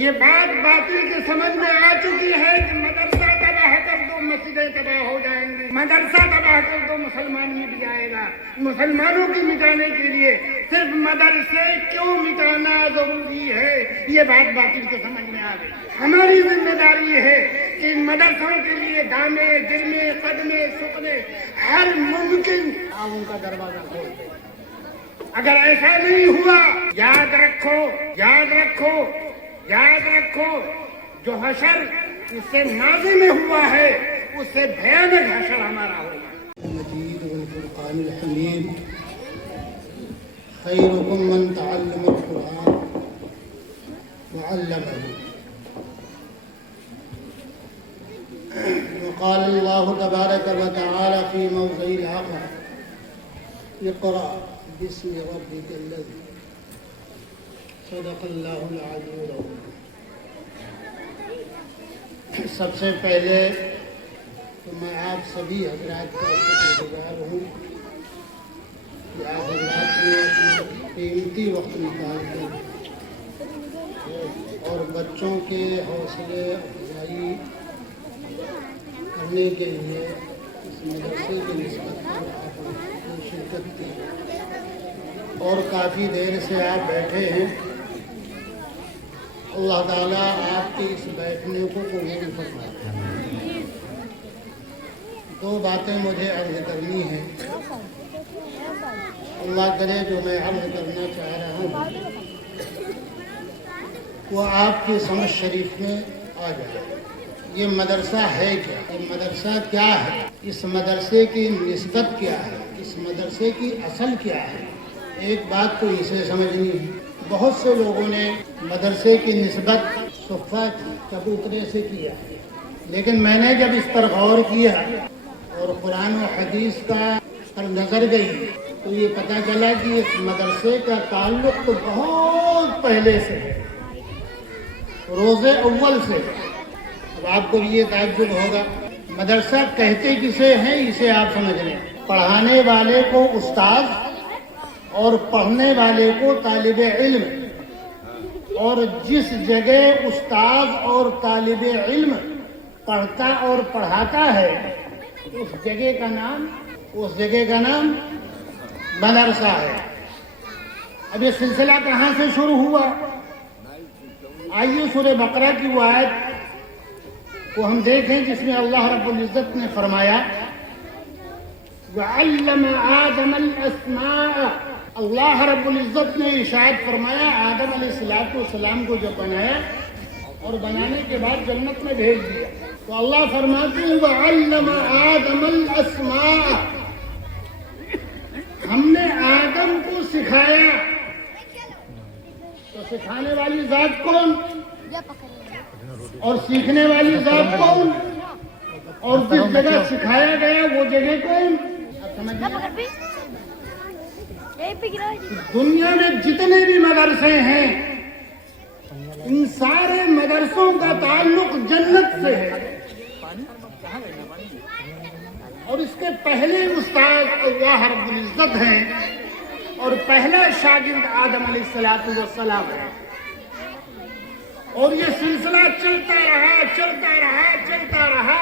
یہ بات باطل کی سمجھ میں آ چکی ہے کہ مدرسہ تباہ کر دو مسجدیں تباہ ہو جائیں گی، مدرسہ تباہ کر دو مسلمان مٹ جائے گا۔ مسلمانوں کی مٹانے کے لیے صرف مدرسے کیوں مٹانا ضروری ہے، یہ بات باطل کی سمجھ میں آ گئی۔ ہماری ذمہ داری ہے کہ ان مدرسوں کے لیے دامے گرمے قدمے سکنے ہر ممکن تعاون کا دروازہ کھول دیں۔ اگر ایسا نہیں ہوا، یاد رکھو یاد رکھو یاد رکھو، جو حشر اس سے ماضی میں ہوا ہے اس سے بھیانک حشر ہمارا ہوگا۔ المجید والفرقان الحمید، خیرکم من تعلم القرآن وعلمہ، وقال اللہ تبارک وتعالی فی موضع آخر، اقرأ بسم ربک الذی، صدق اللہ العلی العظیم۔ سب سے پہلے تو میں آپ سبھی حضرات کا شکر گزار ہوں کہ آپ حضرات نے اپنا قیمتی وقت نکال کر اور بچوں کے حوصلے افزائی کرنے کے لیے اس مدرسے کی نسبت پر آپ نے شرکت کی اور کافی دیر سے آپ بیٹھے ہیں۔ اللہ تعالیٰ آپ کے اس بیٹھنے کو قبول فرمائے۔ دو باتیں مجھے عرض کرنی ہیں، اللہ کرے جو میں عرض کرنا چاہ رہا ہوں وہ آپ کی سمجھ شریف میں آ جائے۔ یہ مدرسہ ہے کیا؟ یہ مدرسہ کیا ہے؟ اس مدرسے کی نسبت کیا ہے؟ اس مدرسے کی اصل کیا ہے؟ ایک بات تو اسے سمجھنی ہے۔ بہت سے لوگوں نے مدرسے کی نسبت صفہ چبوترے سے کیا، لیکن میں نے جب اس پر غور کیا اور قرآن و حدیث کا پر نظر گئی تو یہ پتہ چلا کہ اس مدرسے کا تعلق تو بہت پہلے سے ہے، روز اول سے۔ اب آپ کو بھی یہ تعجب ہوگا، مدرسہ کہتے کسے ہیں اسے آپ سمجھ لیں۔ پڑھانے والے کو استاد اور پڑھنے والے کو طالب علم، اور جس جگہ استاد اور طالب علم پڑھتا اور پڑھاتا ہے اس جگہ کا نام مدرسہ ہے۔ اب یہ سلسلہ کہاں سے شروع ہوا؟ آئیے سورہ بقرہ کی وہ آیت کو ہم دیکھیں جس میں اللہ رب العزت نے فرمایا وَعَلَّمَ آدَمَ الْأَسْمَاءَ، اللہ رب العزت نے ارشاد فرمایا آدم علیہ السلام کو جب بنایا اور بنانے کے بعد جنت میں بھیج دیا تو اللہ فرماتے ہیں وَعَلَّمَ آدَمَ الْأَسْمَاءَ، ہم نے آدم کو سکھایا۔ تو سکھانے والی ذات کون اور سیکھنے والی ذات کون، اور جس جگہ سکھایا گیا وہ جگہ کون؟ دنیا میں جتنے بھی مدرسے ہیں ان سارے مدرسوں کا تعلق جنت سے ہے، اور اس کے پہلے استاد اللہ رب العزت ہیں اور پہلا شاگرد آدم علیہ السلام ہے۔ اور یہ سلسلہ چلتا رہا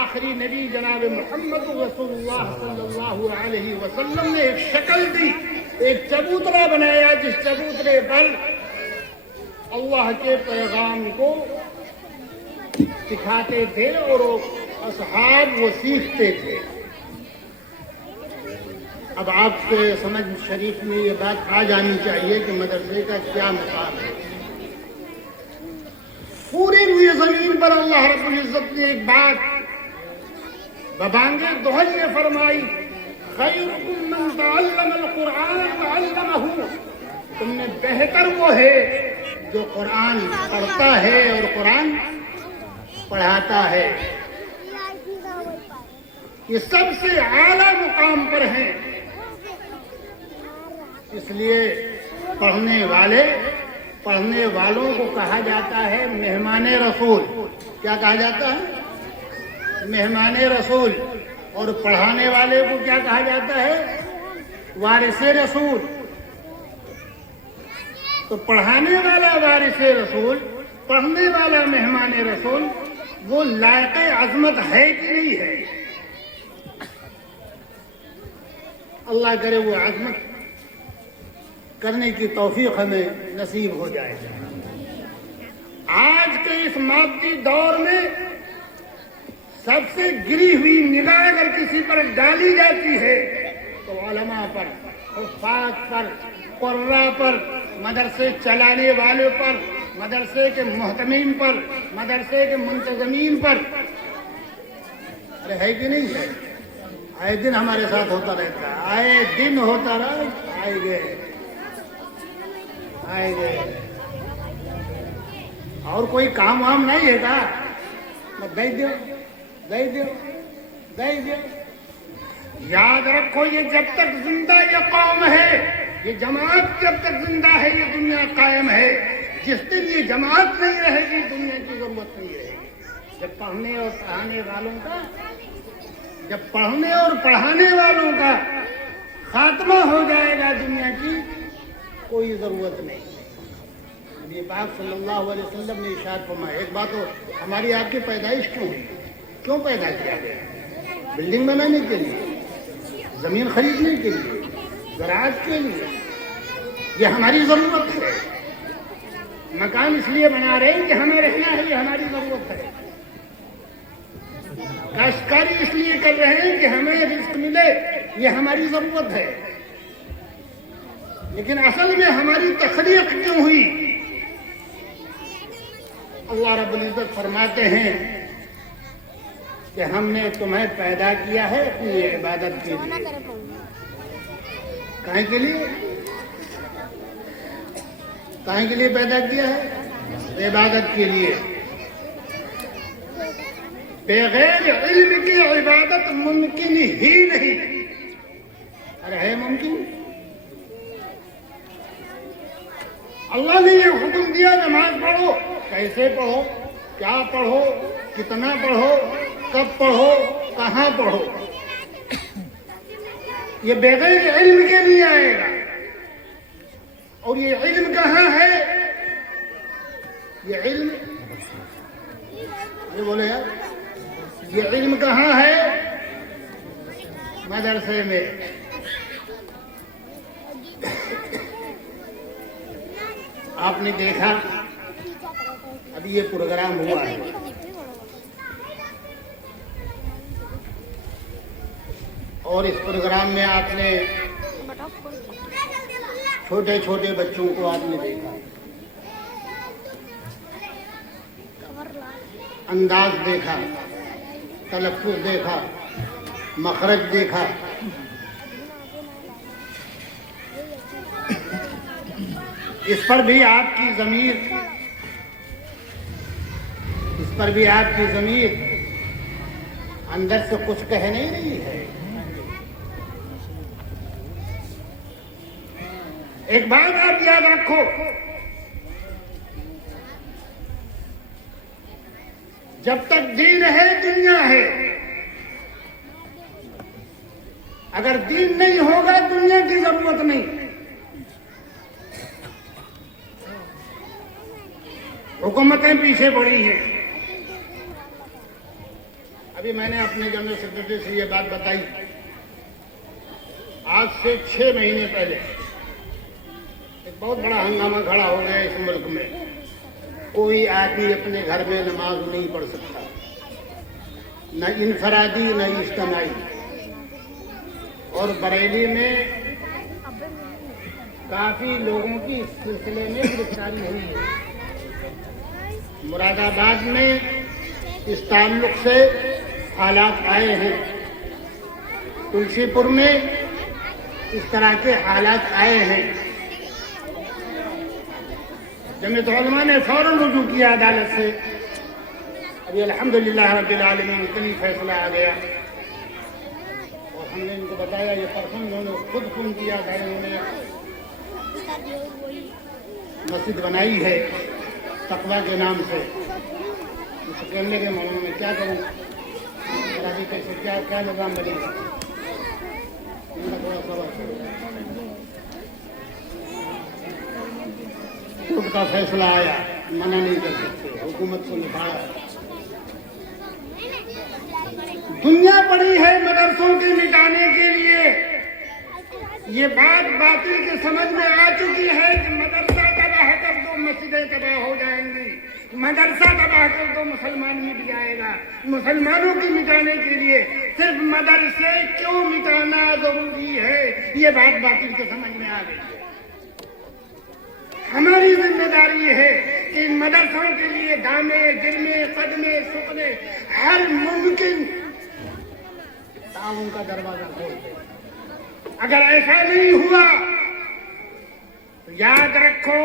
آخری نبی جناب محمد رسول اللہ صلی اللہ علیہ وسلم نے ایک شکل دی، ایک چبوترا بنایا جس چبوترے پر اللہ کے پیغام کو سکھاتے تھے اور اصحاب وہ سیکھتے تھے۔ اب آپ کے سمجھ شریف میں یہ بات آ جانی چاہیے کہ مدرسے کا کیا مقام ہے۔ پوری روئے زمین پر اللہ رب العزت نے ایک بات ببانگ دہل نے فرمائی خیرکم من تعلم القرآن وعلمہ، تم میں بہتر وہ ہے جو قرآن پڑھتا ہے اور قرآن پڑھاتا ہے۔ یہ سب سے اعلیٰ مقام پر ہیں، اس لیے پڑھنے والوں کو کہا جاتا ہے مہمان رسول۔ کیا کہا جاتا ہے؟ مہمان رسول۔ اور پڑھانے والے کو کیا کہا جاتا ہے؟ وارث رسول۔ تو پڑھانے والا وارث رسول پڑھنے والا مہمان رسول وہ لائق عظمت ہے کہ نہیں ہے؟ اللہ کرے وہ عظمت کرنے کی توفیق ہمیں نصیب ہو جائے. آج کے اس مادی دور میں سب سے گری ہوئی نگاہ اگر کسی پر ڈالی جاتی ہے تو علماء پر، حفاظ پر، قراء پر، مدرسے چلانے والوں پر، مدرسے کے محتمین پر، مدرسے کے منتظمین پر. ارے ہے کہ نہیں ہے؟ آئے دن ہمارے ساتھ ہوتا رہتا ہے، آئے دن ہوتا رہا. آئے گئے اور کوئی کام وام نہیں ہے کا دے دو. یاد رکھو یہ جب تک زندہ یہ قوم ہے، یہ جماعت جب تک زندہ ہے یہ دنیا قائم ہے. جس دن یہ جماعت نہیں رہے گی دنیا کی ضرورت نہیں رہے گی. جب پڑھنے اور پڑھانے والوں کا خاتمہ ہو جائے گا دنیا کی کوئی ضرورت نہیں. نبی پاک صلی اللہ علیہ وسلم نے ارشاد فرمایا. ایک بات اور، ہماری آپ کی پیدائش کیوں ہوئی؟ کیوں پیدا کیا گیا؟ بلڈنگ بنانے کے لیے، زمین خریدنے کے لیے، زراعت کے لیے. یہ ہماری ضرورت ہے. مکان اس لیے بنا رہے ہیں کہ ہمیں رہنا ہے، یہ ہماری ضرورت ہے. کاشتکاری اس لیے کر رہے ہیں کہ ہمیں رزق ملے، یہ ہماری ضرورت ہے. لیکن اصل میں ہماری تخلیق کیوں ہوئی؟ اللہ رب العزت فرماتے ہیں کہ ہم نے تمہیں پیدا کیا ہے اپنی عبادت کے لیے. کہیں کے لیے؟ کہیں کے لیے پیدا کیا ہے؟ عبادت کے لیے. بغیر علم کی عبادت ممکن ہی نہیں. ارے ہے ممکن؟ اللہ نے یہ حکم دیا نماز پڑھو. کیسے پڑھو؟ کیا پڑھو؟ کتنا پڑھو؟ کب پڑھو؟ کہاں پڑھو؟ یہ بغیر علم کے نہیں آئے گا. اور یہ علم کہاں ہے؟ یہ علم یہ بولے یار، یہ علم کہاں ہے؟ مدرسے میں. آپ نے دیکھا ابھی یہ پروگرام ہوا ہے، اور اس پروگرام میں آپ نے چھوٹے چھوٹے بچوں کو آپ نے دیکھا، انداز دیکھا، تلفظ دیکھا، مخرج دیکھا. اس پر بھی آپ کی ضمیر اندر سے کچھ کہہ نہیں رہی ہے. ایک بات آپ یاد رکھو، جب تک دین ہے دنیا ہے. اگر دین نہیں ہوگا دنیا کی ضرورت نہیں. حکومتیں پیچھے پڑی ہیں. ابھی میں نے اپنے جنرل سیکرٹری سے یہ بات بتائی. آج سے 6 مہینے پہلے ایک بہت بڑا ہنگامہ کھڑا ہو گیا اس ملک میں. کوئی آدمی اپنے گھر میں نماز نہیں پڑھ سکتا، نہ انفرادی نہ اجتماعی. اور بریلی میں کافی لوگوں کی اس سلسلے میں گرفتاری ہوئی ہے. مراد آباد میں اس تعلق سے حالات آئے ہیں. تلسی پور میں اس طرح کے حالات آئے ہیں. جمعیت علماء نے فوراً رجوع کیا عدالت سے. ابھی الحمدللہ رب العالمین اتنی فیصلہ آ گیا، اور ہم نے ان کو بتایا. یہ پرسن انہوں نے خود فون کیا تھا، انہوں نے مسجد بنائی ہے تقویٰ کے نام سے. مجھ سے کہنے کے مولانا میں کیا کروں، راضی کیسے کیا نظام بنے گا. تھوڑا سا کورٹ کا فیصلہ آیا. منع نہیں کر سکتے، حکومت کو نکالا ہے۔ دنیا پڑی ہے مدرسوں کے مٹانے کے لیے، یہ بات باطل کے سمجھ میں آ چکی ہے کہ مدرسہ تباہ کر دو مسجدیں تباہ ہو جائیں گی، مدرسہ تباہ کر دو مسلمان مٹ جائے گا۔ مسلمانوں کی مٹانے کے لیے صرف مدرسے کیوں مٹانا ضروری ہے، یہ بات باطل کے سمجھ میں آ گئی ہے۔ ہماری ذمہ داری ہے کہ ان مدرسوں کے لیے دامے گرمے قدمے سکنے ہر ممکن تعاون کا دروازہ کھول دیں۔ اگر ایسا نہیں ہوا تو یاد رکھو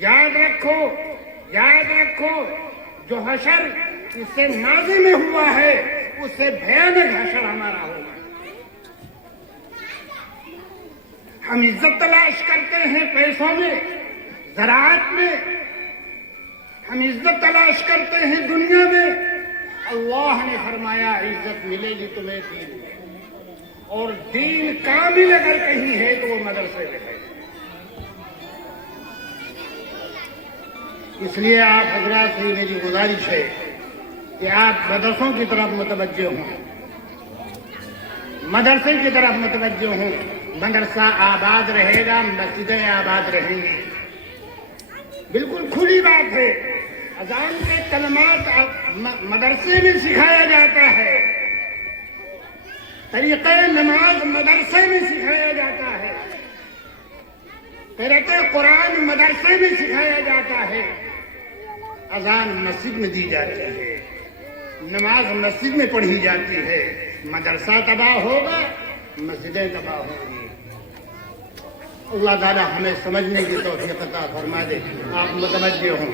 یاد رکھو یاد رکھو، جو حشر اس سے ماضی میں ہوا ہے اس سے بھیانک حشر ہمارا ہوگا۔ ہم عزت تلاش کرتے ہیں پیسوں میں، زراعت میں، ہم عزت تلاش کرتے ہیں دنیا میں۔ اللہ نے فرمایا عزت ملے گی تمہیں دین میں، اور دین کامل اگر کہیں ہے تو وہ مدرسے میں ہے۔ اس لیے آپ حضرات سے میری گزارش ہے کہ آپ مدرسوں کی طرف متوجہ ہوں، مدرسے کی طرف متوجہ ہوں۔ مدرسہ آباد رہے گا، مسجدیں آباد رہیں گی۔ بالکل کھلی بات ہے، اذان کے کلمات مدرسے میں سکھایا جاتا ہے، طریقہ نماز مدرسے میں سکھایا جاتا ہے، قرأت قرآن مدرسے میں سکھایا جاتا ہے، اذان مسجد میں دی جاتی ہے، نماز مسجد میں پڑھی جاتی ہے۔ مدرسہ تباہ ہوگا، مسجدیں تباہ ہوں گی۔ اللہ تعالی ہمیں سمجھنے کی توفیق عطا فرما دے۔ آپ متوجہ ہوں۔